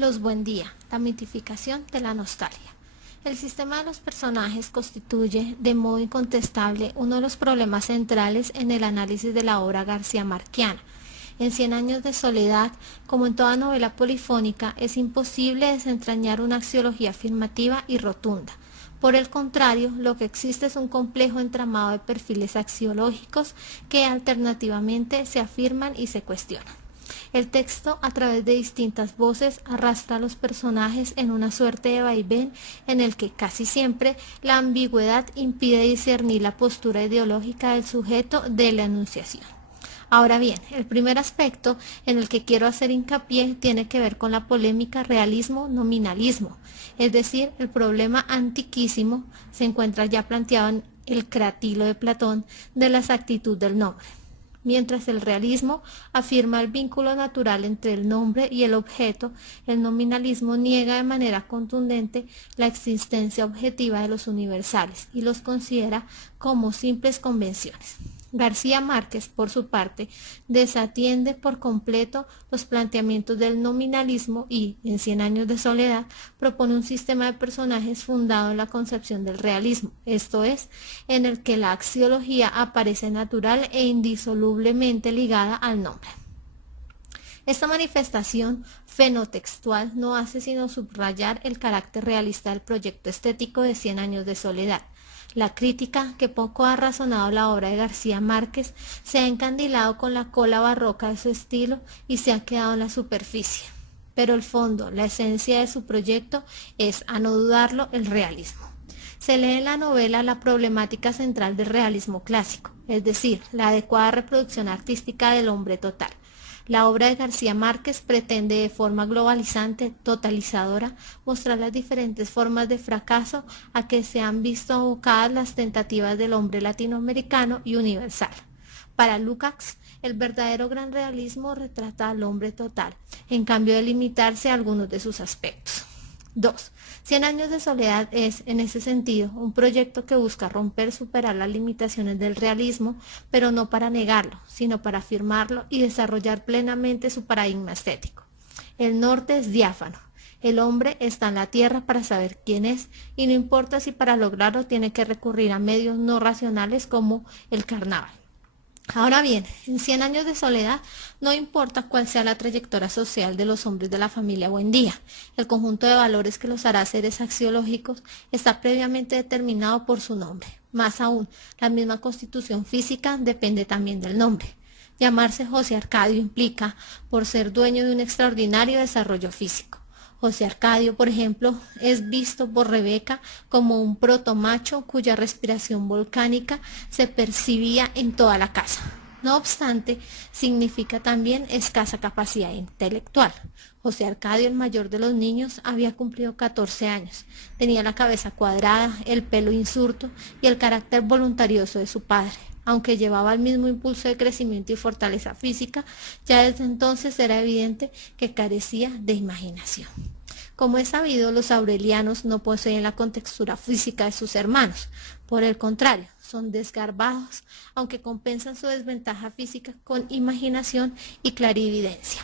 Los Buendía, la mitificación de la nostalgia. El sistema de los personajes constituye, de modo incontestable, uno de los problemas centrales en el análisis de la obra garcía-marquiana. En Cien años de soledad, como en toda novela polifónica, es imposible desentrañar una axiología afirmativa y rotunda. Por el contrario, lo que existe es un complejo entramado de perfiles axiológicos que alternativamente se afirman y se cuestionan. El texto, a través de distintas voces, arrastra a los personajes en una suerte de vaivén en el que casi siempre la ambigüedad impide discernir la postura ideológica del sujeto de la enunciación. Ahora bien, el primer aspecto en el que quiero hacer hincapié tiene que ver con la polémica realismo-nominalismo, es decir, el problema antiquísimo se encuentra ya planteado en el Cratilo de Platón de la exactitud del nombre. Mientras el realismo afirma el vínculo natural entre el nombre y el objeto, el nominalismo niega de manera contundente la existencia objetiva de los universales y los considera como simples convenciones. García Márquez, por su parte, desatiende por completo los planteamientos del nominalismo y, en Cien años de soledad, propone un sistema de personajes fundado en la concepción del realismo, esto es, en el que la axiología aparece natural e indisolublemente ligada al nombre. Esta manifestación fenotextual no hace sino subrayar el carácter realista del proyecto estético de Cien años de soledad. La crítica, que poco ha razonado la obra de García Márquez, se ha encandilado con la cola barroca de su estilo y se ha quedado en la superficie. Pero el fondo, la esencia de su proyecto es, a no dudarlo, el realismo. Se lee en la novela la problemática central del realismo clásico, es decir, la adecuada reproducción artística del hombre total. La obra de García Márquez pretende de forma globalizante, totalizadora, mostrar las diferentes formas de fracaso a que se han visto abocadas las tentativas del hombre latinoamericano y universal. Para Lukács, el verdadero gran realismo retrata al hombre total, en cambio de limitarse a algunos de sus aspectos. 2. Cien años de soledad es, en ese sentido, un proyecto que busca superar las limitaciones del realismo, pero no para negarlo, sino para afirmarlo y desarrollar plenamente su paradigma estético. El norte es diáfano. El hombre está en la tierra para saber quién es, y no importa si para lograrlo tiene que recurrir a medios no racionales como el carnaval. Ahora bien, en Cien años de soledad no importa cuál sea la trayectoria social de los hombres de la familia Buendía, el conjunto de valores que los hará seres axiológicos está previamente determinado por su nombre. Más aún, la misma constitución física depende también del nombre. Llamarse José Arcadio implica, por ser dueño de un extraordinario desarrollo físico. José Arcadio, por ejemplo, es visto por Rebeca como un protomacho cuya respiración volcánica se percibía en toda la casa. No obstante, significa también escasa capacidad intelectual. José Arcadio, el mayor de los niños, había cumplido 14 años. Tenía la cabeza cuadrada, el pelo insurto y el carácter voluntarioso de su padre. Aunque llevaba el mismo impulso de crecimiento y fortaleza física, ya desde entonces era evidente que carecía de imaginación. Como es sabido, los aurelianos no poseen la contextura física de sus hermanos. Por el contrario, son desgarbados, aunque compensan su desventaja física con imaginación y clarividencia.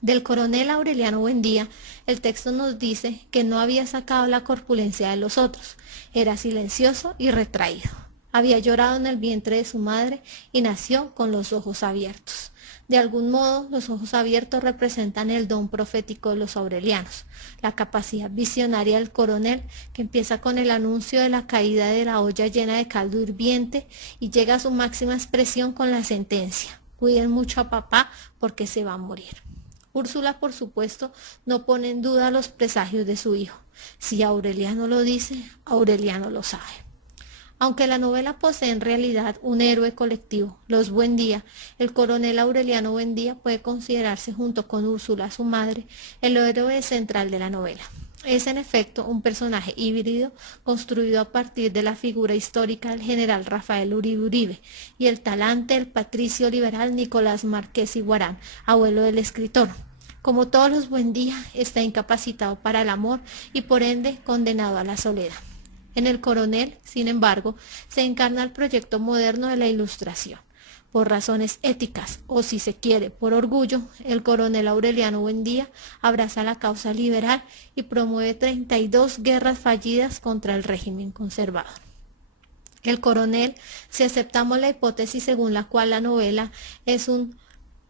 Del coronel Aureliano Buendía, el texto nos dice que no había sacado la corpulencia de los otros, era silencioso y retraído. Había llorado en el vientre de su madre y nació con los ojos abiertos. De algún modo, los ojos abiertos representan el don profético de los aurelianos, la capacidad visionaria del coronel, que empieza con el anuncio de la caída de la olla llena de caldo hirviente y llega a su máxima expresión con la sentencia: cuiden mucho a papá porque se va a morir. Úrsula, por supuesto, no pone en duda los presagios de su hijo. Si Aureliano lo dice, Aureliano lo sabe. Aunque la novela posee en realidad un héroe colectivo, los Buendía, el coronel Aureliano Buendía puede considerarse, junto con Úrsula, su madre, el héroe central de la novela. Es en efecto un personaje híbrido construido a partir de la figura histórica del general Rafael Uribe Uribe y el talante del patricio liberal Nicolás Marqués Iguarán, abuelo del escritor. Como todos los Buendía, está incapacitado para el amor y por ende condenado a la soledad. En el coronel, sin embargo, se encarna el proyecto moderno de la Ilustración. Por razones éticas, o si se quiere, por orgullo, el coronel Aureliano Buendía abraza la causa liberal y promueve 32 guerras fallidas contra el régimen conservador. El coronel, si aceptamos la hipótesis según la cual la novela es un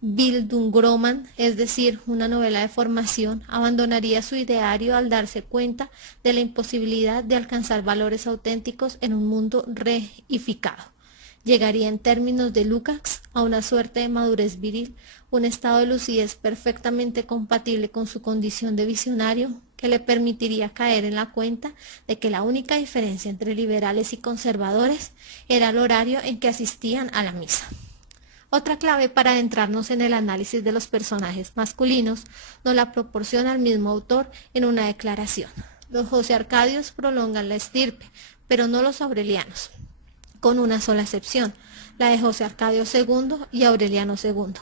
Bildungsroman, es decir, una novela de formación, abandonaría su ideario al darse cuenta de la imposibilidad de alcanzar valores auténticos en un mundo reificado. Llegaría en términos de Lukács a una suerte de madurez viril, un estado de lucidez perfectamente compatible con su condición de visionario, que le permitiría caer en la cuenta de que la única diferencia entre liberales y conservadores era el horario en que asistían a la misa. Otra clave para adentrarnos en el análisis de los personajes masculinos nos la proporciona el mismo autor en una declaración. Los José Arcadios prolongan la estirpe, pero no los aurelianos, con una sola excepción, la de José Arcadio II y Aureliano II,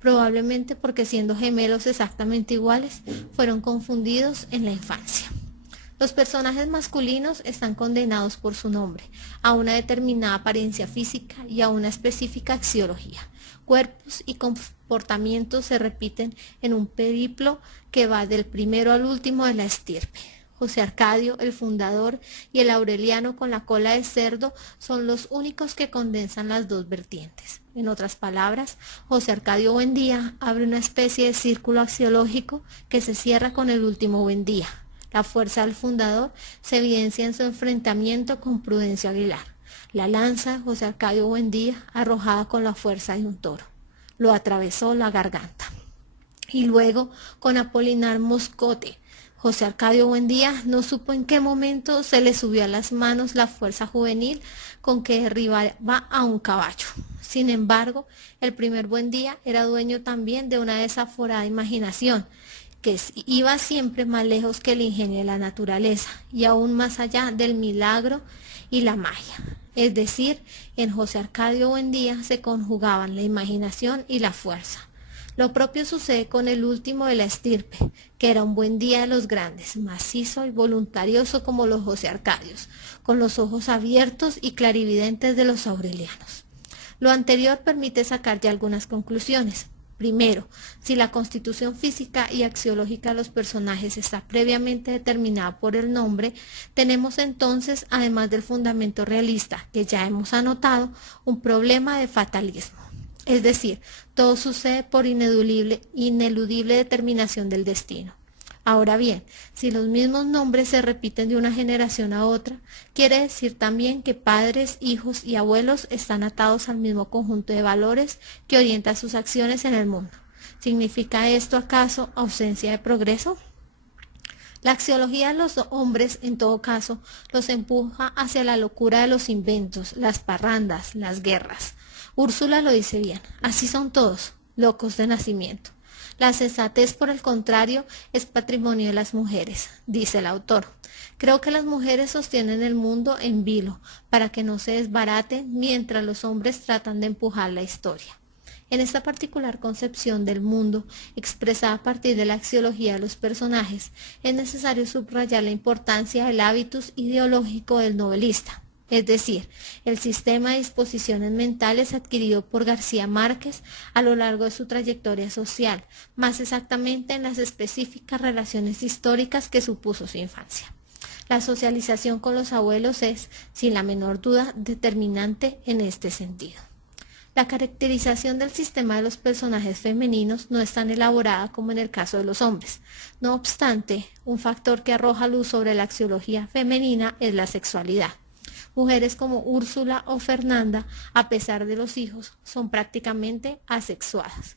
probablemente porque siendo gemelos exactamente iguales, fueron confundidos en la infancia. Los personajes masculinos están condenados por su nombre, a una determinada apariencia física y a una específica axiología. Cuerpos y comportamientos se repiten en un periplo que va del primero al último de la estirpe. José Arcadio, el fundador, y el Aureliano con la cola de cerdo son los únicos que condensan las dos vertientes. En otras palabras, José Arcadio Buendía abre una especie de círculo axiológico que se cierra con el último Buendía. La fuerza del fundador se evidencia en su enfrentamiento con Prudencio Aguilar. La lanza de José Arcadio Buendía arrojada con la fuerza de un toro. Lo atravesó la garganta. Y luego con Apolinar Moscote. José Arcadio Buendía no supo en qué momento se le subió a las manos la fuerza juvenil con que derribaba a un caballo. Sin embargo, el primer Buendía era dueño también de una desaforada imaginación, que iba siempre más lejos que el ingenio de la naturaleza y aún más allá del milagro y la magia. Es decir, en José Arcadio Buendía se conjugaban la imaginación y la fuerza. Lo propio sucede con el último de la estirpe, que era un Buendía de los grandes, macizo y voluntarioso como los José Arcadios, con los ojos abiertos y clarividentes de los aurelianos. Lo anterior permite sacar ya algunas conclusiones. Primero, si la constitución física y axiológica de los personajes está previamente determinada por el nombre, tenemos entonces, además del fundamento realista que ya hemos anotado, un problema de fatalismo. Es decir, todo sucede por ineludible determinación del destino. Ahora bien, si los mismos nombres se repiten de una generación a otra, quiere decir también que padres, hijos y abuelos están atados al mismo conjunto de valores que orienta sus acciones en el mundo. ¿Significa esto acaso ausencia de progreso? La axiología de los hombres, en todo caso, los empuja hacia la locura de los inventos, las parrandas, las guerras. Úrsula lo dice bien, así son todos, locos de nacimiento. La sensatez, por el contrario, es patrimonio de las mujeres, dice el autor. Creo que las mujeres sostienen el mundo en vilo, para que no se desbarate mientras los hombres tratan de empujar la historia. En esta particular concepción del mundo, expresada a partir de la axiología de los personajes, es necesario subrayar la importancia del hábitus ideológico del novelista. Es decir, el sistema de disposiciones mentales adquirido por García Márquez a lo largo de su trayectoria social, más exactamente en las específicas relaciones históricas que supuso su infancia. La socialización con los abuelos es, sin la menor duda, determinante en este sentido. La caracterización del sistema de los personajes femeninos no es tan elaborada como en el caso de los hombres. No obstante, un factor que arroja luz sobre la axiología femenina es la sexualidad. Mujeres como Úrsula o Fernanda, a pesar de los hijos, son prácticamente asexuadas.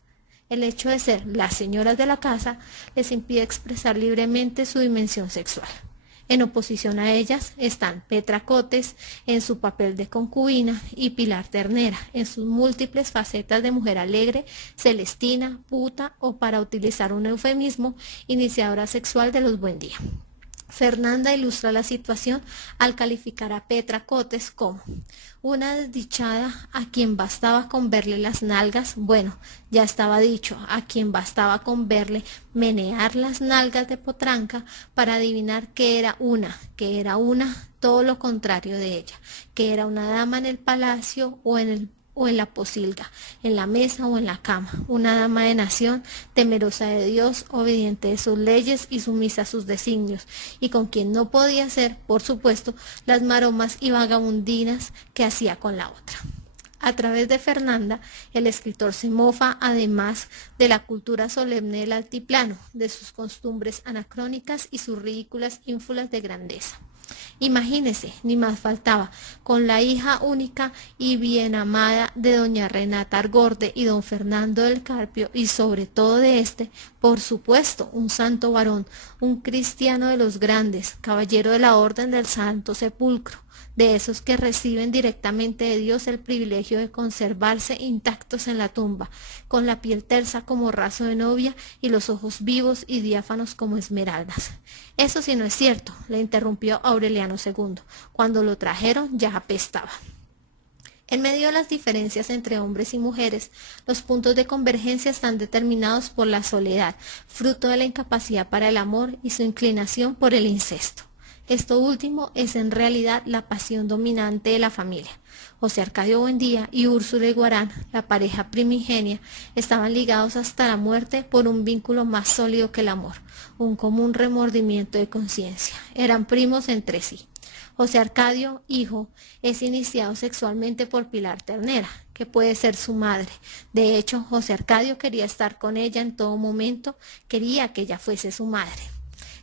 El hecho de ser las señoras de la casa les impide expresar libremente su dimensión sexual. En oposición a ellas están Petra Cotes en su papel de concubina y Pilar Ternera en sus múltiples facetas de mujer alegre, celestina, puta o, para utilizar un eufemismo, iniciadora sexual de los Buendía. Fernanda ilustra la situación al calificar a Petra Cotes como una desdichada a quien bastaba con verle las nalgas, bueno, ya estaba dicho, a quien bastaba con verle menear las nalgas de potranca para adivinar que era todo lo contrario de ella, que era una dama en el palacio o o en la pocilga, en la mesa o en la cama, una dama de nación, temerosa de Dios, obediente de sus leyes y sumisa a sus designios, y con quien no podía ser, por supuesto, las maromas y vagabundinas que hacía con la otra. A través de Fernanda, el escritor se mofa además de la cultura solemne del altiplano, de sus costumbres anacrónicas y sus ridículas ínfulas de grandeza. Imagínese, ni más faltaba, con la hija única y bien amada de doña Renata Argorde y don Fernando del Carpio, y sobre todo de este, por supuesto, un santo varón, un cristiano de los grandes, caballero de la Orden del Santo Sepulcro, de esos que reciben directamente de Dios el privilegio de conservarse intactos en la tumba, con la piel tersa como raso de novia y los ojos vivos y diáfanos como esmeraldas. Eso sí no es cierto, le interrumpió Aureliano II. Cuando lo trajeron ya apestaba. En medio de las diferencias entre hombres y mujeres, los puntos de convergencia están determinados por la soledad, fruto de la incapacidad para el amor y su inclinación por el incesto. Esto último es en realidad la pasión dominante de la familia. José Arcadio Buendía y Úrsula Iguarán, la pareja primigenia, estaban ligados hasta la muerte por un vínculo más sólido que el amor, un común remordimiento de conciencia. Eran primos entre sí. José Arcadio, hijo, es iniciado sexualmente por Pilar Ternera, que puede ser su madre. De hecho, José Arcadio quería estar con ella en todo momento, quería que ella fuese su madre.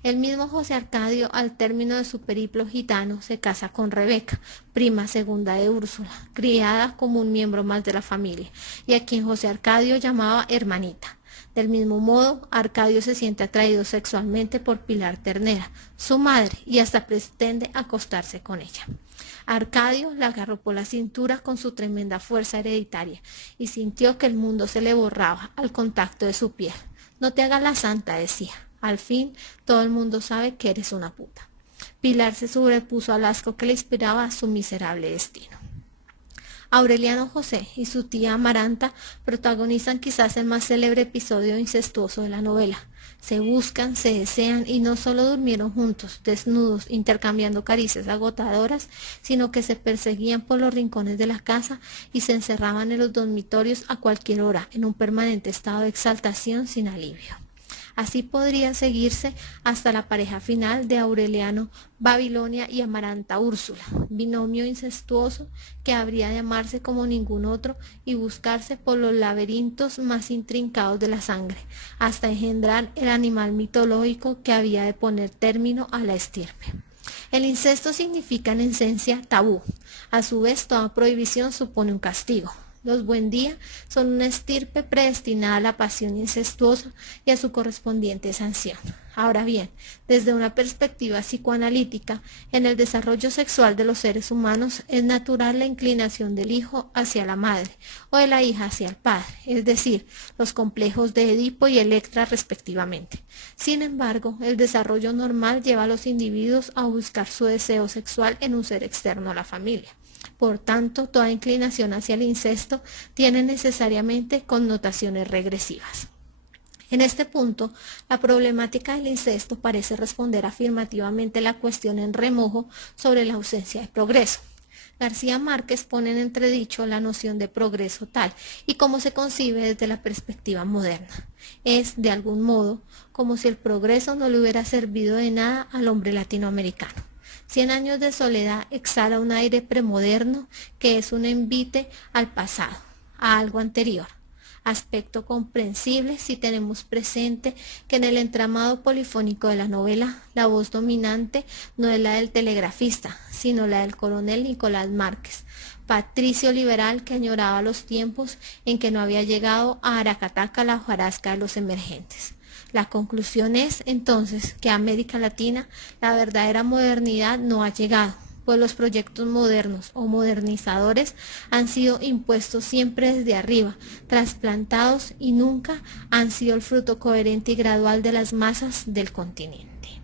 El mismo José Arcadio, al término de su periplo gitano, se casa con Rebeca, prima segunda de Úrsula, criada como un miembro más de la familia, y a quien José Arcadio llamaba hermanita. Del mismo modo, Arcadio se siente atraído sexualmente por Pilar Ternera, su madre, y hasta pretende acostarse con ella. Arcadio la agarró por la cintura con su tremenda fuerza hereditaria y sintió que el mundo se le borraba al contacto de su piel. No te hagas la santa, decía. Al fin, todo el mundo sabe que eres una puta. Pilar se sobrepuso al asco que le inspiraba su miserable destino. Aureliano José y su tía Amaranta protagonizan quizás el más célebre episodio incestuoso de la novela. Se buscan, se desean y no solo durmieron juntos, desnudos, intercambiando caricias agotadoras, sino que se perseguían por los rincones de la casa y se encerraban en los dormitorios a cualquier hora, en un permanente estado de exaltación sin alivio. Así podría seguirse hasta la pareja final de Aureliano Babilonia y Amaranta Úrsula, binomio incestuoso que habría de amarse como ningún otro y buscarse por los laberintos más intrincados de la sangre, hasta engendrar el animal mitológico que había de poner término a la estirpe. El incesto significa en esencia tabú. A su vez, toda prohibición supone un castigo. Los Buendía son una estirpe predestinada a la pasión incestuosa y a su correspondiente sanción. Ahora bien, desde una perspectiva psicoanalítica, en el desarrollo sexual de los seres humanos es natural la inclinación del hijo hacia la madre o de la hija hacia el padre, es decir, los complejos de Edipo y Electra respectivamente. Sin embargo, el desarrollo normal lleva a los individuos a buscar su deseo sexual en un ser externo a la familia. Por tanto, toda inclinación hacia el incesto tiene necesariamente connotaciones regresivas. En este punto, la problemática del incesto parece responder afirmativamente la cuestión en remojo sobre la ausencia de progreso. García Márquez pone en entredicho la noción de progreso tal y cómo se concibe desde la perspectiva moderna. Es, de algún modo, como si el progreso no le hubiera servido de nada al hombre latinoamericano. 100 años de soledad exhala un aire premoderno que es un envite al pasado, a algo anterior. Aspecto comprensible si tenemos presente que en el entramado polifónico de la novela, la voz dominante no es la del telegrafista, sino la del coronel Nicolás Márquez, patricio liberal que añoraba los tiempos en que no había llegado a Aracataca la hojarasca de los emergentes. La conclusión es, entonces, que a América Latina la verdadera modernidad no ha llegado, pues los proyectos modernos o modernizadores han sido impuestos siempre desde arriba, trasplantados y nunca han sido el fruto coherente y gradual de las masas del continente.